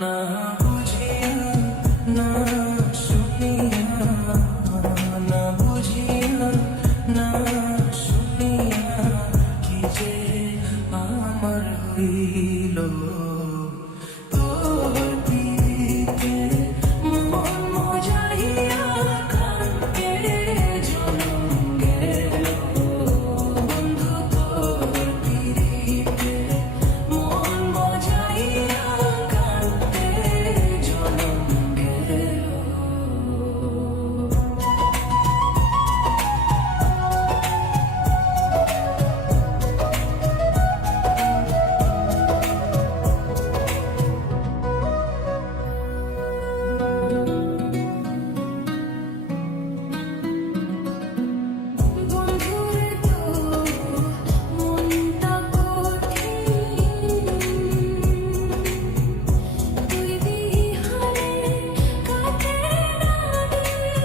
না বুঝিয়া না শুনিয়া, না বুঝিয়া না শুনিয়া কি যে আমার হইল। তোর পিতে মন মজাইয়া কান্দে জনম গেল। বন্ধু তোর পিতে মন মজাইয়া কান্দে জনম গেল। বন্ধুরে তোর মনটা কঠিন, তুই বিহারে কাটে না দিন।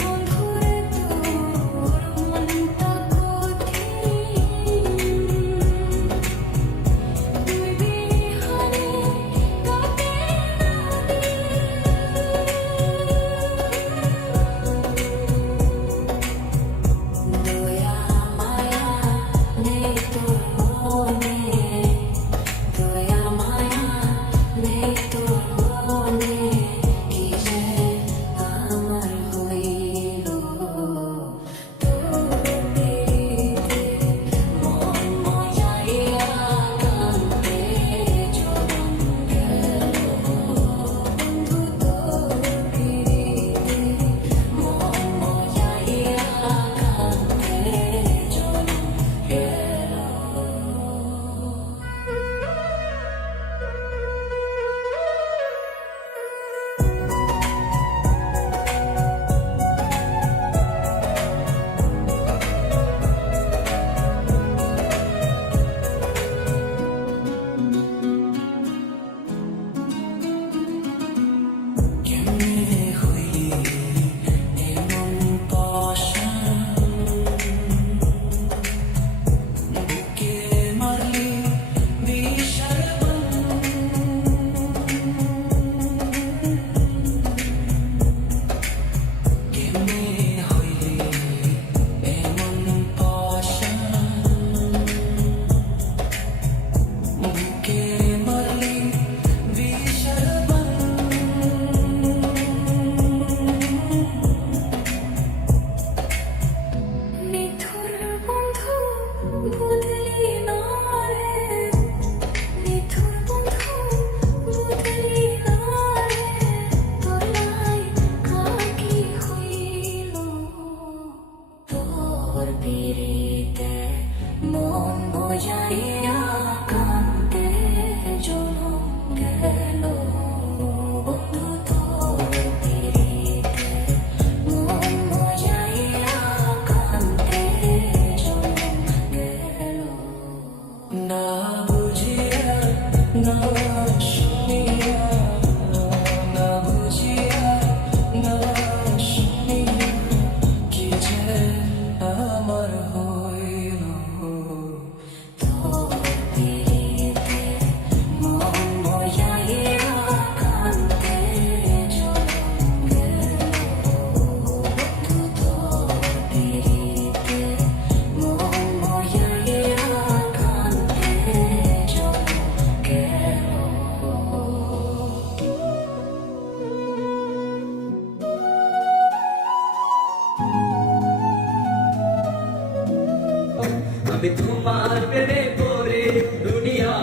বন্ধুরে তোর মনটা কঠিন, তুই বিহারে কাটে না দয়া মায়া নেই তোর মনে, দয়া মায়া নেই তোর মনে, কি যে আমার হইল। তোর পিতে মন মজাইয়া কান্দে জনম গেল। বন্ধু তোর পিতে মন মজাইয়া কান্দে জনম গেল। কেমনে হইলি এমন পাষাণ, বুকে মারলি বিষার বাণ। কেমনে হইলি এমন পাষাণ, বুকে মারলি বিষার বাণ। নিথুর বন্ধু বদলি না রে, নিথুর বন্ধু বদলি না রে, তোলাই কাকি হইল। তোর পিরিতে মন মজাইয়া কান্দে জনম গেল। বন্ধু তোর পিরিতে মন মজাইয়া কান্দে জনম গেল। না বুঝিয়া না শুনিয়া, না বুঝিয়া না শুনিয়া কি যে আমার হইল। তোর পিরিতে মন মজাইয়া কান্দে জনম গেল। বন্ধু তোর পিরিতে মন মজাইয়া কান্দে জনম গেল। আমি তোমার প্রেমে পড়ে দুনিয়া